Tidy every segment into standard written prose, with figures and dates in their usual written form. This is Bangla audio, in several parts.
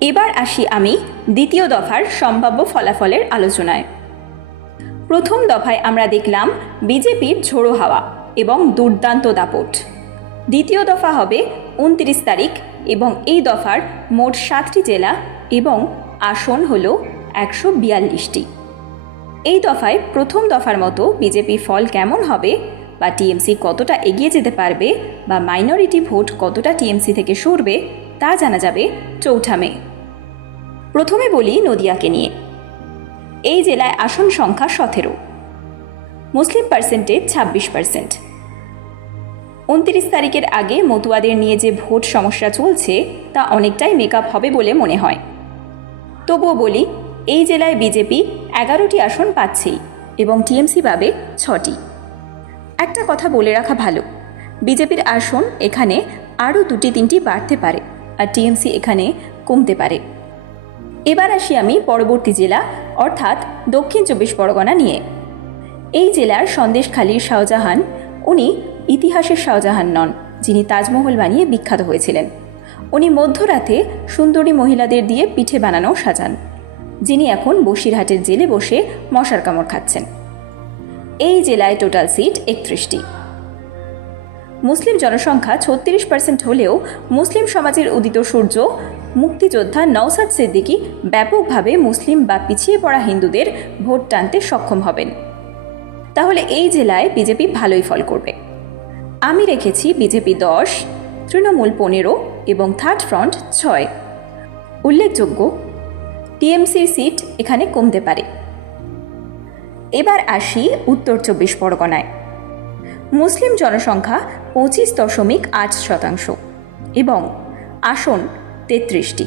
এবার আসি আমি দ্বিতীয় দফার সম্ভাব্য ফলাফলের আলোচনায়। প্রথম দফায় আমরা দেখলাম বিজেপির ঝোড়ো হাওয়া এবং দুর্দান্ত দাপট। দ্বিতীয় দফা হবে 29 তারিখ এবং এই দফার মোট 7টি জেলা এবং আসন হল 142টি। এই দফায় প্রথম দফার মতো বিজেপির ফল কেমন হবে বা টিএমসি কতটা এগিয়ে যেতে পারবে বা মাইনরিটি ভোট কতটা টিএমসি থেকে সরবে তা জানা যাবে 4 মে। প্রথমে বলি নদিয়াকে নিয়ে। এই জেলায় আসন সংখ্যা 17, মুসলিম পার্সেন্টেজ 26%। 29 তারিখের আগে মতুয়াদের নিয়ে যে ভোট সমস্যা চলছে তা অনেকটাই মেকআপ হবে বলে মনে হয়। তবুও বলি, এই জেলায় বিজেপি 11টি আসন পাচ্ছেই এবং টিএমসি পাবে 6টি। একটা কথা বলে রাখা ভালো, বিজেপির আসন এখানে আরও 2-3টি বাড়তে পারে আর টিএমসি এখানে কমতে পারে। এবার আসি আমি পরবর্তী জেলা অর্থাৎ দক্ষিণ 24 পরগনা নিয়ে। এই জেলার সন্দেশখালীর শাহজাহান, উনি ইতিহাসের শাহজাহান নন, যিনি তাজমহল বানিয়ে বিখ্যাত হয়েছিলেন। উনি মধ্যরাতে সুন্দরী মহিলাদের দিয়ে পিঠে বানানো সাজান, যিনি এখন বসিরহাটের জেলে বসে মশার কামড় খাচ্ছেন। এই জেলায় টোটাল সিট 31টি। মুসলিম জনসংখ্যা 36% হলেও মুসলিম সমাজের উদিত সূর্য মুক্তিযোদ্ধা নওসাদ সিদ্দিকী ব্যাপকভাবে মুসলিম বা পিছিয়ে পড়া হিন্দুদের ভোট টানতে সক্ষম হবেন। তাহলে এই জেলায় বিজেপি ভালোই ফল করবে। আমি রেখেছি বিজেপি 10, তৃণমূল 15 এবং থার্ড ফ্রন্ট 6। উল্লেখযোগ্য, টিএমসির সিট এখানে কমতে পারে। এবার আসি উত্তর 24 পরগনায়। মুসলিম জনসংখ্যা 25.8% এবং আসন 33টি।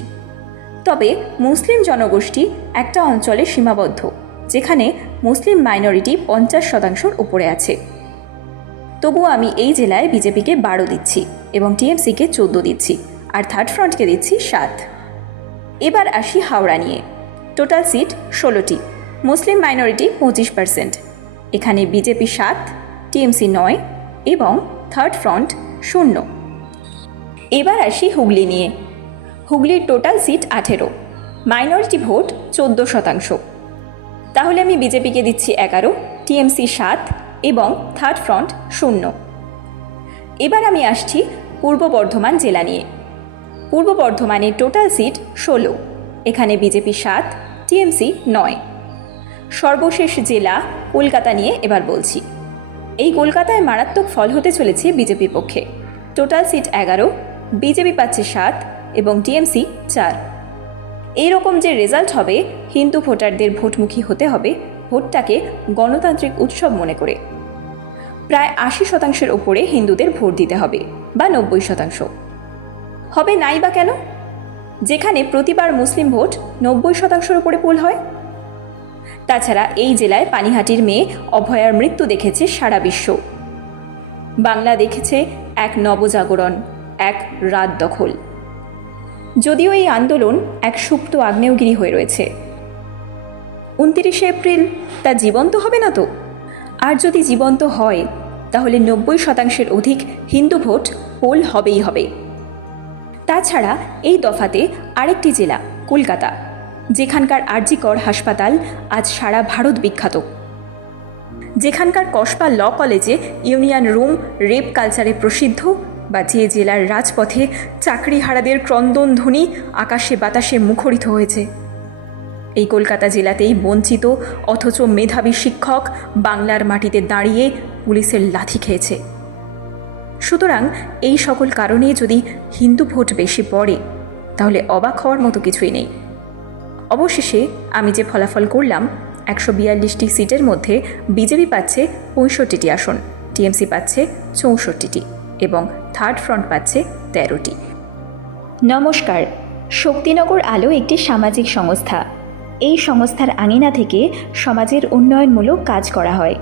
তবে মুসলিম জনগোষ্ঠী একটা অঞ্চলে সীমাবদ্ধ, যেখানে মুসলিম মাইনরিটি 50%-র উপরে আছে। তবুও আমি এই জেলায় বিজেপিকে 12 দিচ্ছি এবং টিএমসিকে 14 দিচ্ছি আর থার্ড ফ্রন্টকে দিচ্ছি 7। এবার আসি হাওড়া নিয়ে। টোটাল সিট 16টি, মুসলিম মাইনরিটি 25%। এখানে বিজেপি 7, টিএমসি 9 এবং থার্ড ফ্রন্ট 0। এবার আসি হুগলি নিয়ে। হুগলির টোটাল সিট 18, মাইনরিটি ভোট 14%। তাহলে আমি বিজেপিকে দিচ্ছি 11, টিএমসি 7 এবং থার্ড ফ্রন্ট 0। এবার আমি আসছি পূর্ব বর্ধমান জেলা নিয়ে। পূর্ব বর্ধমানের টোটাল সিট 16, এখানে বিজেপি 7, টিএমসি 9। সর্বশেষ জেলা কলকাতা নিয়ে এবার বলছি। এই কলকাতায় মারাত্মক ফল হতে চলেছে বিজেপির পক্ষে। টোটাল সিট 11, বিজেপি পাচ্ছে 7 এবং টিএমসি 4। এইরকম যে রেজাল্ট হবে, হিন্দু ভোটারদের ভোটমুখী হতে হবে ভোটটাকে গণতান্ত্রিক উৎসব মনে করে। প্রায় 80%-এর উপরে হিন্দুদের ভোট দিতে হবে বা 90%। হবে নাই বা কেন, যেখানে প্রতিবার মুসলিম ভোট 90%-এর উপরে পোল হয়। তাছাড়া এই জেলায় পানিহাটির মেয়ে অভয়ার মৃত্যু দেখেছে সারা বিশ্ব। বাংলা দেখেছে এক নবজাগরণ, এক রাত দখল। যদিও এই আন্দোলন এক সুপ্ত আগ্নেয়গিরি হয়ে রয়েছে, 29 এপ্রিল তা জীবন্ত হবে না তো? আর যদি জীবন্ত হয় তাহলে 90%-এর অধিক হিন্দু ভোট পোল হবেই হবে। তাছাড়া এই দফাতে আরেকটি জেলা কলকাতা, যেখানকার আরজিকর হাসপাতাল আজ সারা ভারত বিখ্যাত, যেখানকার কসবা ল কলেজে ইউনিয়ন রুম রেপ কালচারে প্রসিদ্ধ, বা যে জেলার রাজপথে চাকরিহারাদের ক্রন্দনধ্বনি আকাশে বাতাসে মুখরিত হয়েছে। এই কলকাতা জেলাতেই বঞ্চিত অথচ মেধাবী শিক্ষক বাংলার মাটিতে দাঁড়িয়ে পুলিশের লাথি খেয়েছে। সুতরাং এই সকল কারণে যদি হিন্দু ভোট বেশি পড়ে তাহলে অবাক হওয়ার মতো কিছুই নেই। অবশেষে আমি যে ফলাফল করলাম, 142টি সিটের মধ্যে বিজেপি পাচ্ছে 65টি আসন, টিএমসি পাচ্ছে 64টি এবং থার্ড ফ্রন্ট পাচ্ছে 13টি। নমস্কার, শক্তিনগর আলো একটি সামাজিক সংস্থা। এই সংস্থার আঙিনা থেকে সমাজের উন্নয়নমূলক কাজ করা হয়।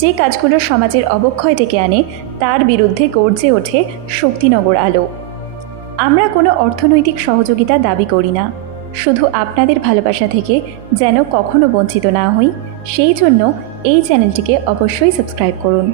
যে কাজগুলো সমাজের অবক্ষয় ডেকে আনে তার বিরুদ্ধে গর্জে ওঠে শক্তিনগর আলো। আমরা কোনো অর্থনৈতিক সহযোগিতা দাবি করি না, শুধু আপনাদের ভালোবাসা থেকে যেন কখনো বঞ্চিত না হই সেই জন্য এই চ্যানেলটিকে অবশ্যই সাবস্ক্রাইব করুন।